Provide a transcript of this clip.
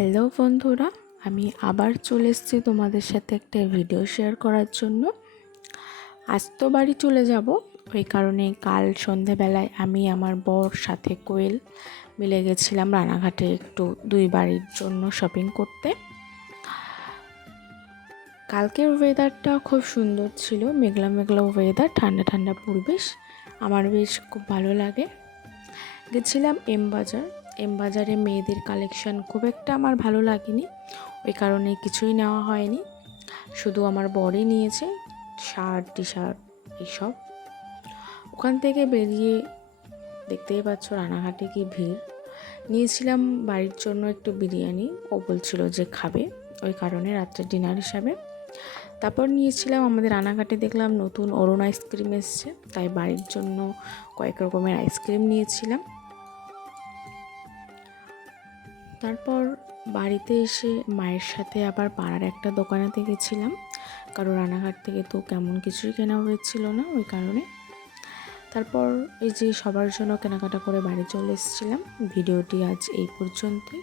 Hello বন্ধুরা, আমি আবার চলে এসেছি তোমাদের সাথে একটা ভিডিও শেয়ার করার জন্য। আজ তো বাড়ি চলে যাব, ওই কারণে কাল সন্ধেবেলায় আমি আমার বর সাথে কোয়েল মিলে গেছিলাম রানাঘাটে একটু দুই বাড়ির জন্য শপিং করতে। কালকের ওয়েদারটা খুব সুন্দর ছিল, মেঘলা মেঘলা ওয়েদার, ঠান্ডা ঠান্ডা পরিবেশ, আমার বেশ খুব ভালো লাগে। গেছিলাম এম বাজারে মেয়েদের কালেকশন খুব একটা আমার ভালো লাগেনি, ওই কারণে কিছুই নেওয়া হয়নি, শুধু আমার বরই নিয়েছে শার্ট টি শার্ট এইসব। ওখান থেকে বেরিয়ে দেখতেই পাচ্ছ রানাঘাটে কি ভিড়। নিয়েছিলাম বাড়ির জন্য একটু বিরিয়ানি, ও বলছিল যে খাবে, ওই কারণে রাত্রে ডিনার হিসাবে। তারপর নিয়েছিলাম আমাদের রানাঘাটে দেখলাম নতুন অরুণ আইসক্রিম এসছে, তাই বাড়ির জন্য কয়েক রকমের আইসক্রিম নিয়েছিলাম। তারপর বাড়িতে এসে মায়ের সাথে আবার পাড়ার একটা দোকানেতে গেছিলাম, কারণ রানাঘাট থেকে তো কেমন কিছুই কেনা হয়েছিল না, ওই কারণে। তারপর এই যে সবার জন্য কেনাকাটা করে বাড়ি চলে এসেছিলাম। ভিডিওটি আজ এই পর্যন্তই।